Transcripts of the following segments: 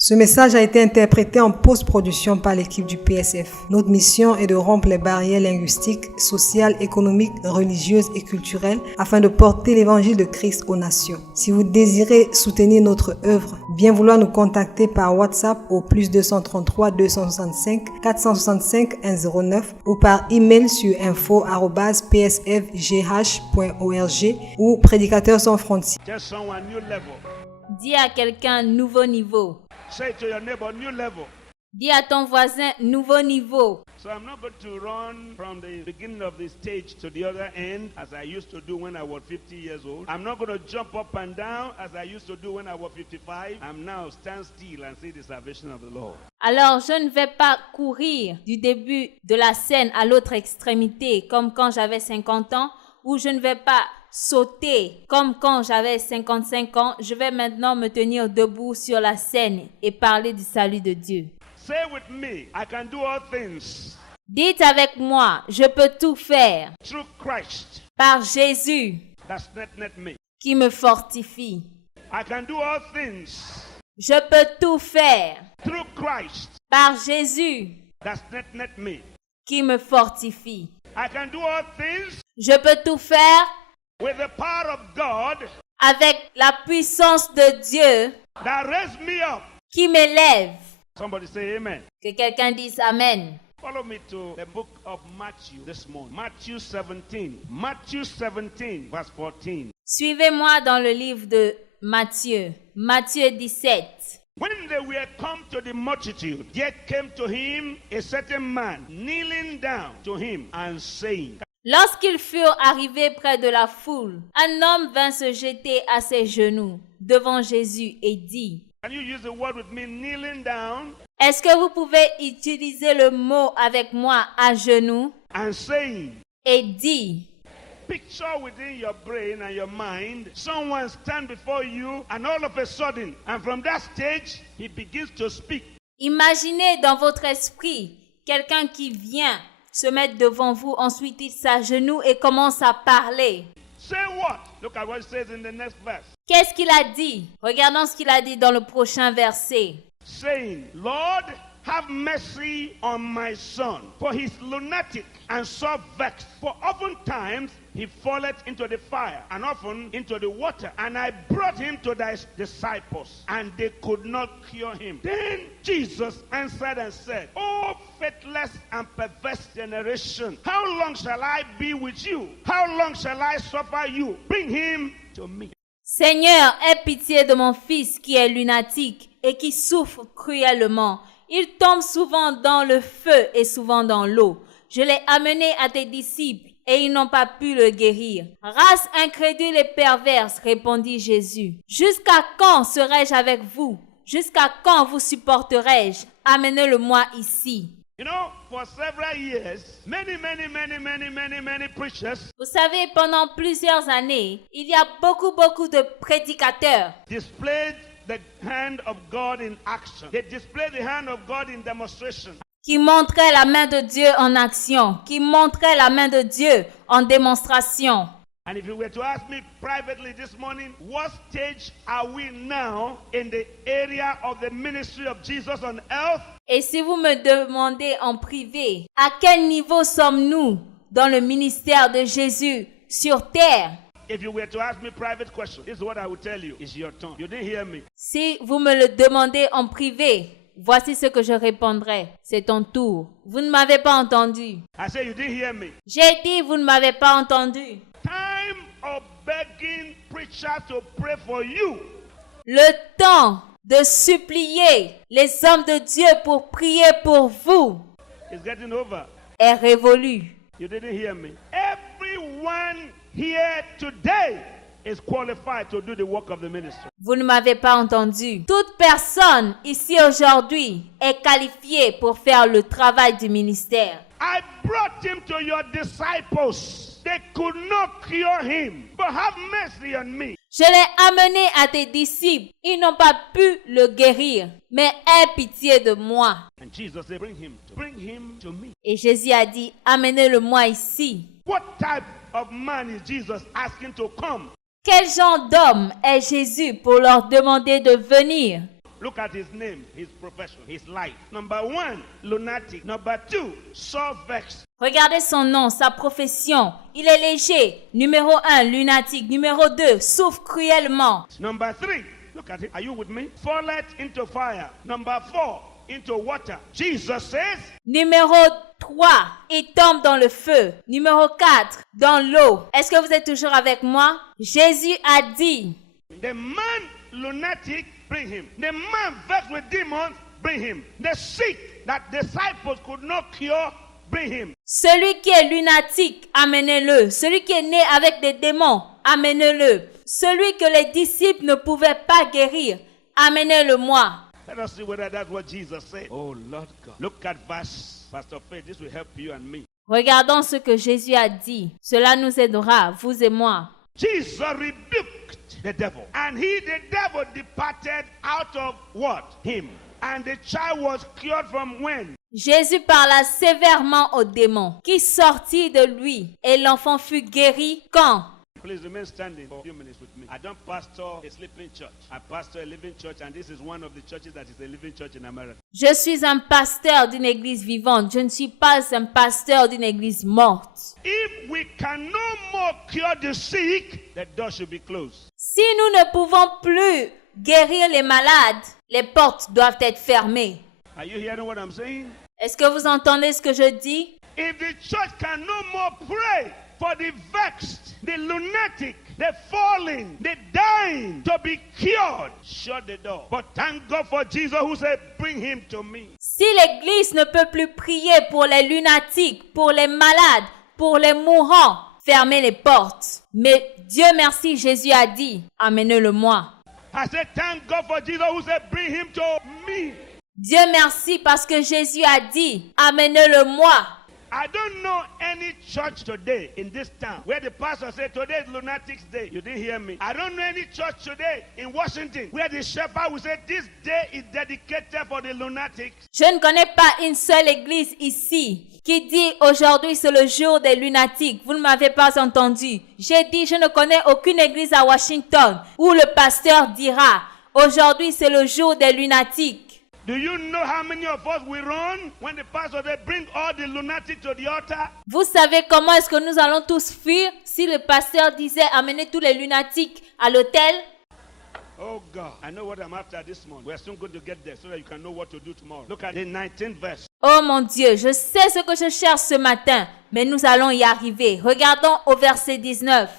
Ce message a été interprété en post-production par l'équipe du PSF. Notre mission est de rompre les barrières linguistiques, sociales, économiques, religieuses et culturelles afin de porter l'évangile de Christ aux nations. Si vous désirez soutenir notre œuvre, bien vouloir nous contacter par WhatsApp au +233 265 465 109 ou par email sur info@psfgh.org ou Prédicateurs sans frontières. Tell someone new level. Dis à quelqu'un nouveau niveau. Say to your neighbor, new level. Dis à ton voisin nouveau niveau. So I'm not going to run from the beginning of the stage to the other end as I used to do when I was 50 years old. I'm not going to jump up and down as I used to do when I was 55. I'm now stand still and see the salvation of the Lord. Alors je ne vais pas courir du début de la scène à l'autre extrémité comme quand j'avais 50 ans, ou je ne vais pas sauter comme quand j'avais 55 ans. Je vais maintenant me tenir debout sur la scène et parler du salut de Dieu. Say with me, I can do all things Dites avec moi, je peux tout faire through Christ par Jésus that strengtheneth me. qui me fortifie. I can do all things Je peux tout faire through Christ par Jésus that strengtheneth me. qui me fortifie. I can do all things Je peux tout faire with the power of God avec la puissance de Dieu that raised me up. qui m'élève. Somebody say amen. Que quelqu'un dise Amen. Follow me to the book of Matthew this morning. Matthew 17. Matthew 17, verse 14. Suivez-moi dans le livre de Matthieu. Matthieu 17. When they were come to the multitude, there came to him a certain man, kneeling down to him and saying. Lorsqu'ils furent arrivés près de la foule, un homme vint se jeter à ses genoux devant Jésus et dit: Can you use the word with me, kneeling down Est-ce que vous pouvez utiliser le mot avec moi à genoux and saying? et dit? Picture within your brain and your mind, someone stand before you and all of a sudden, and from that stage, he begins to speak. Imaginez dans votre esprit quelqu'un qui vient se mettre devant vous, ensuite il s'agenouille et commence à parler. Say what? Look at what it says in the next verse. Qu'est-ce qu'il a dit? Regardons ce qu'il a dit dans le prochain verset. Saying, Lord, have mercy on my son, for he is lunatic and so vexed. For oftentimes he falleth into the fire, and often into the water. And I brought him to thy disciples, and they could not cure him. Then Jesus answered and said, O faithless and perverse generation, how long shall I be with you? How long shall I suffer you? Bring him to me. Seigneur, aie pitié de mon fils qui est lunatique et qui souffre cruellement. Il tombe souvent dans le feu et souvent dans l'eau. Je l'ai amené à tes disciples et ils n'ont pas pu le guérir. Race incrédule et perverse, répondit Jésus. Jusqu'à quand serai-je avec vous? Jusqu'à quand vous supporterai-je? Amenez-le-moi ici. You know, for several years, many preachers Vous savez, pendant plusieurs années, il y a beaucoup de prédicateurs displayed the hand of God in action. They displayed the hand of God in demonstration. qui montraient la main de Dieu en action, qui montraient la main de Dieu en démonstration. And if you were to ask me privately this morning, what stage are we now in the area of the ministry of Jesus on earth? Et si vous me demandez en privé, à quel niveau sommes-nous dans le ministère de Jésus sur terre? If you were to ask me private question, this is what I would tell you. It's your turn. You didn't hear me. Si vous me le demandez en privé, voici ce que je répondrai. C'est ton tour. Vous ne m'avez pas entendu. I say you didn't hear me. J'ai dit, vous ne m'avez pas entendu. Time of begging preachers to pray for you. Le temps de supplier les hommes de Dieu pour prier pour vous It's getting over. est révolu. You didn't hear me. Everyone here today is qualified to do the work of the ministry. Vous ne m'avez pas entendu. Toute personne ici aujourd'hui est qualifiée pour faire le travail du ministère. I brought him to your disciples. They could not cure him, but have mercy on me. Je l'ai amené à tes disciples. Ils n'ont pas pu le guérir, mais aie pitié de moi. And Jesus said, bring him to me. Et Jésus a dit, amenez-le-moi ici. What type of man is Jesus asking to come? Quel genre d'homme est Jésus pour leur demander de venir? Look at his name, his profession, his life. Number 1, lunatic. Number 2, sore vexed. Regardez son nom, sa profession. Il est léger. Numéro 1, lunatique. Numéro 2, souffre cruellement. Number 3, look at it. Are you with me? Falleth into fire. Number 4, into water. Jesus says, Numéro 3, il tombe dans le feu. Numéro 4, dans l'eau. Est-ce que vous êtes toujours avec moi? Jésus a dit, the man lunatic, bring him. The man vexed with demons, bring him. The sick that disciples could not cure, bring him. celui qui est lunatique, amenez-le. Celui qui est né avec des démons, amenez-le. Celui que les disciples ne pouvaient pas guérir, amenez-le-moi. Let us see whether that's what Jesus said. Oh, Lord God. Look at verse, Pastor Faith. This will help you and me. Regardons ce que Jésus a dit. Cela nous aidera, vous et moi. Jesus rebuked the devil. And he, the devil, departed out of what? Him. And the child was cured from when? Jésus parla sévèrement au démon qui sortit de lui et l'enfant fut guéri quand? Please remain standing for a few minutes with me. I don't pastor a sleeping church. I pastor a living church, and this is one of the churches that is a living church in America. Je suis un pasteur d'une église vivante. Je ne suis pas un pasteur d'une église morte. If we can no more cure the sick, the door should be closed. Si nous ne pouvons plus guérir les malades, les portes doivent être fermées. Are you hearing what I'm saying? Est-ce que vous entendez ce que je dis? If the church can no more pray for the vexed, the lunatic, the falling, the dying to be cured, shut the door. But thank God for Jesus who said, bring him to me. Si l'église ne peut plus prier pour les lunatiques, pour les malades, pour les mourants, fermez les portes. Mais Dieu merci, Jésus a dit, amenez-le-moi. I said, thank God for Jesus who said, bring him to me. Dieu merci parce que Jésus a dit, amenez-le-moi. I don't know any church today in this town where the pastor said today is Lunatics Day. You didn't hear me. I don't know any church today in Washington where the shepherd will say this day is dedicated for the lunatics. Je ne connais pas une seule église ici qui dit aujourd'hui c'est le jour des lunatiques. Vous ne m'avez pas entendu. J'ai dit je ne connais aucune église à Washington où le pasteur dira aujourd'hui c'est le jour des lunatiques. Do you know how many of us will run when the pastor said bring all the lunatics to the altar? Vous savez comment est-ce que nous allons tous fuir si le pasteur disait amenez tous les lunatiques à l'autel? Oh God, I know what I'm after this morning. We're soon going to get there so that you can know what to do tomorrow. Look at the 19th verse. Oh mon Dieu, je sais ce que je cherche ce matin, mais nous allons y arriver. Regardons au verset 19.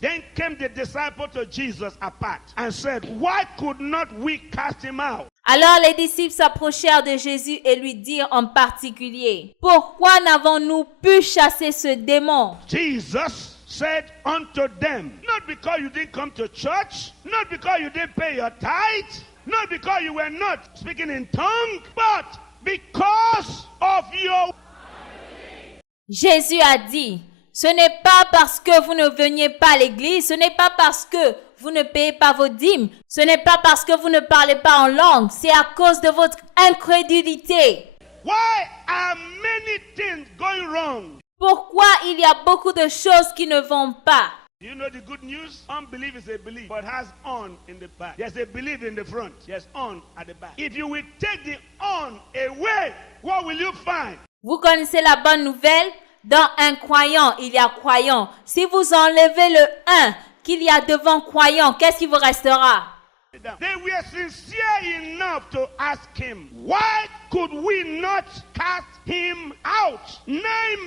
Then came the disciples to Jesus apart and said, why could not we cast him out? Alors les disciples s'approchèrent de Jésus et lui dirent en particulier, pourquoi n'avons-nous pu chasser ce démon? Jesus said unto them, not because you didn't come to church, not because you didn't pay your tithe, not because you were not speaking in tongues, but because of your... Jésus a dit, ce n'est pas parce que vous ne veniez pas à l'église, ce n'est pas parce que vous ne payez pas vos dîmes, ce n'est pas parce que vous ne parlez pas en langue, c'est à cause de votre incrédulité. Why are many things going wrong? Pourquoi il y a beaucoup de choses qui ne vont pas? Do you know the good news? Unbelief is a belief, but has on in the back. There's a belief in the front. There's on at the back. If you will take the on away, what will you find? Vous connaissez la bonne nouvelle? Dans un croyant, il y a croyant. Si vous enlevez le 1 qu'il y a devant croyant, qu'est-ce qui vous restera? They were sincere enough to ask him, why could we not cast him out? 9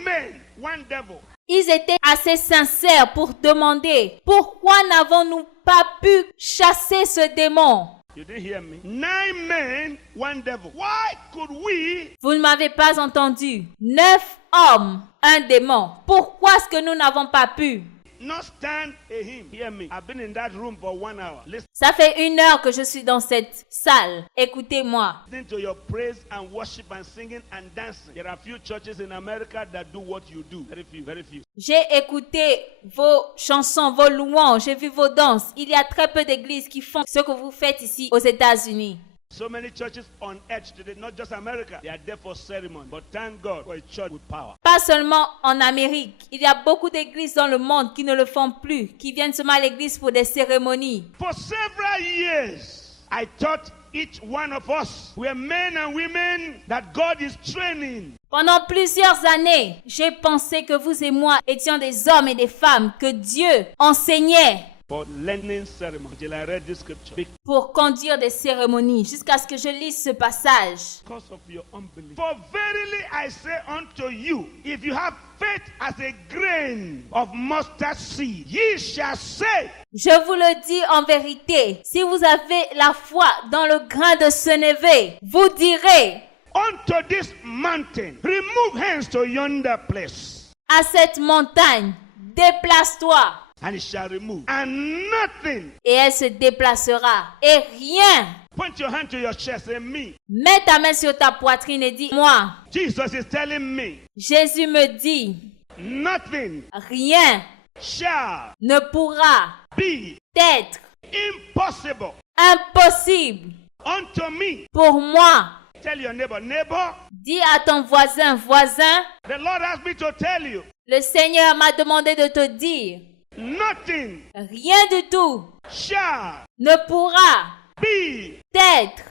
men, 1 devil. Ils étaient assez sincères pour demander, pourquoi n'avons-nous pas pu chasser ce démon? You didn't hear me. 9 men, 1 devil. Why could we? Vous ne m'avez pas entendu. 9 hommes, 1 démon. Pourquoi est-ce que nous n'avons pas pu? Not stand a hymn. Hear me. I've been in that room for 1 hour. Listen. Ça fait 1 heure que je suis dans cette salle. Écoutez-moi. Listening to your praise and worship and singing and dancing. There are few churches in America that do what you do. Very few, very few. J'ai écouté vos chansons, vos louanges, j'ai vu vos danses. Il y a très peu d'églises qui font ce que vous faites ici aux États-Unis. So many churches on earth today, not just America, they are there for ceremony. But thank God for a church with power. Pas seulement en Amérique. Il y a beaucoup d'églises dans le monde qui ne le font plus, qui viennent seulement à l'église pour des cérémonies. For several years, I thought each one of us were men and women that God is training. Pendant plusieurs années, j'ai pensé que vous et moi étions des hommes et des femmes que Dieu enseignait For learning ceremony, till I read this scripture. pour conduire des cérémonies jusqu'à ce que je lise ce passage. Because of your unbelief. For verily I say unto you, if you have faith as a grain of mustard seed, ye shall say. Je vous le dis en vérité, si vous avez la foi dans le grain de sénévé, vous direz Unto this mountain, remove hence to yonder place, à cette montagne, déplace-toi. and it shall remove. And nothing. Et elle se déplacera. Et rien. Point your hand to your chest and me. Mets ta main sur ta poitrine et dis, moi. Jesus is telling me, Jésus me dit, nothing rien shall ne pourra be être impossible impossible unto me. pour moi. Tell your neighbor, neighbor, Dis à ton voisin, voisin, the Lord asked me to tell you, le Seigneur m'a demandé de te dire, nothing rien du tout shall ne pourra be être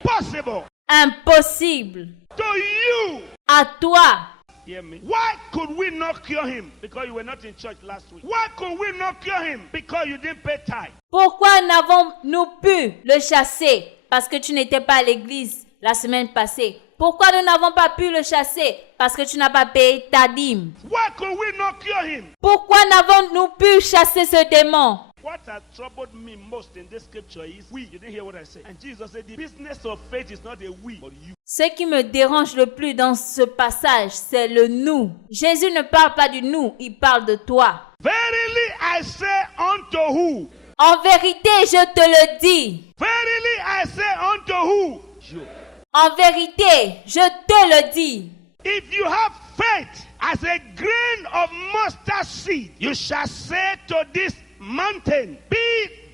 impossible impossible to you. à toi. Hear me? Why could we not cure him? Because you were not in church last week. Why could we not cure him? Because you didn't pay tithe. Pourquoi n'avons-nous pu le chasser? Parce que tu n'étais pas à l'église la semaine passée. Pourquoi nous n'avons pas pu le chasser? Parce que tu n'as pas payé ta dîme. Why could we not cure him? Pourquoi n'avons-nous pu chasser ce démon? What has troubled me most in this scripture is we. You didn't hear what I said. And Jesus said the business of faith is not a we, but you. Ce qui me dérange le plus dans ce passage, c'est le nous. Jésus ne parle pas du nous, il parle de toi. Verily I say unto who? En vérité, je te le dis. Verily I say unto who? You. En vérité, je te le dis. If you have faith as a grain of mustard seed, you shall say to this mountain, be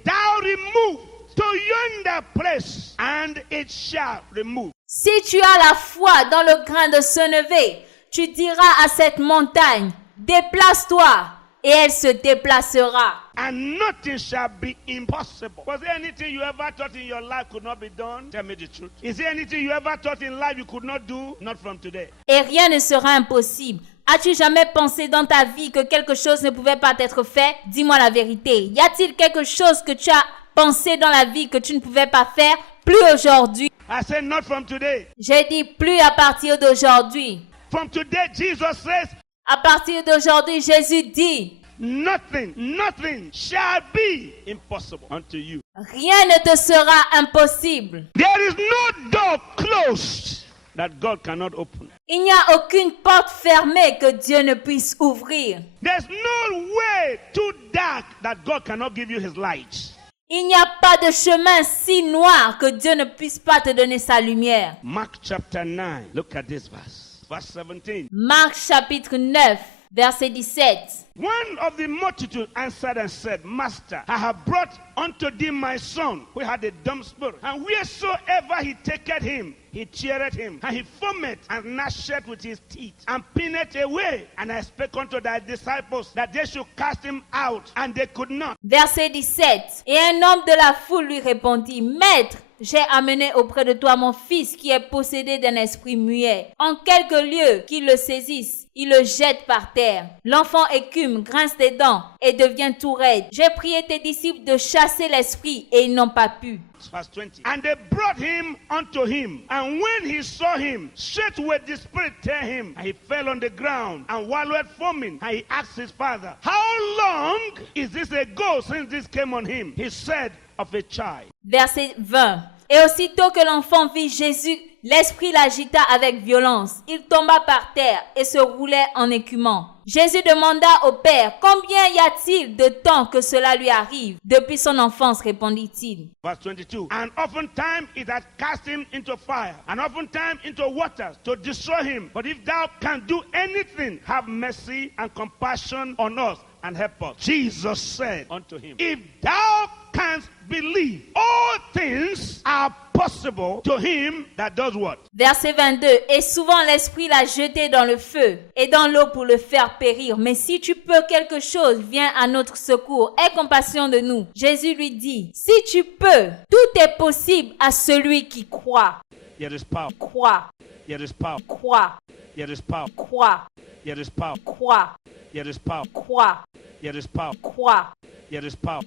thou removed to yonder place, and it shall remove. Si tu as la foi dans le grain de sénévé, tu diras à cette montagne, déplace-toi, et elle se déplacera. And nothing shall be impossible. Was there anything you ever thought in your life could not be done? Tell me the truth. Is there anything you ever thought in life you could not do? Not from today. Et rien ne sera impossible. As-tu jamais pensé dans ta vie que quelque chose ne pouvait pas être fait? Dis-moi la vérité. Y a-t-il quelque chose que tu as pensé dans la vie que tu ne pouvais pas faire? Plus aujourd'hui. I said not from today. J'ai dit plus à partir d'aujourd'hui. From today, Jesus says, À partir d'aujourd'hui, Jésus dit, nothing shall be impossible unto you. rien ne te sera impossible. There is no door closed that God cannot open. Il n'y a aucune porte fermée que Dieu ne puisse ouvrir. There's no way too dark that God cannot give you his light. Il n'y a pas de chemin si noir que Dieu ne puisse pas te donner sa lumière. Mark chapter 9. Look at this verse. Verse 17. Marc chapitre 9, verset 17. One of the multitude answered and said, Master, I have brought unto thee my son, who had a dumb spirit. And wheresoever he taketh him, he teareth him. And he foameth and gnasheth with his teeth, and pineth away. And I spake unto thy disciples that they should cast him out, and they could not. Verset 17. Et un homme de la foule lui répondit, Maître, j'ai amené auprès de toi mon fils qui est possédé d'un esprit muet. En quelque lieu qu'il le saisisse, il le jette par terre. L'enfant écume, grince des dents et devient tout raide. J'ai prié tes disciples de chasser l'esprit et ils n'ont pas pu. Verse 20. And they brought him unto him. And when he saw him, straightway the spirit tear him. And he fell on the ground and wallowed foaming. And he asked his father, How long is this ago since this came on him? He said, Of a child. Verset 20. Et aussitôt que l'enfant vit Jésus, l'esprit l'agita avec violence. Il tomba par terre et se roulait en écumant. Jésus demanda au Père, combien y a-t-il de temps que cela lui arrive? Depuis son enfance, répondit-il. Verse 22. And oftentimes it hath cast him into fire, and oftentimes into waters to destroy him. But if thou canst do anything, have mercy and compassion on us and help us. Jesus said unto him, If thou canst hands believe. All things are possible to him that does what? Verset 22. Et souvent l'Esprit l'a jeté dans le feu et dans l'eau pour le faire périr. Mais si tu peux quelque chose, viens à notre secours. Aie compassion de nous. Jésus lui dit, si tu peux, tout est possible à celui qui croit. There is power. Croit, There is power. croit, There is power. croit, There is power. croit, There is power. croit, There is power. croit, There is power.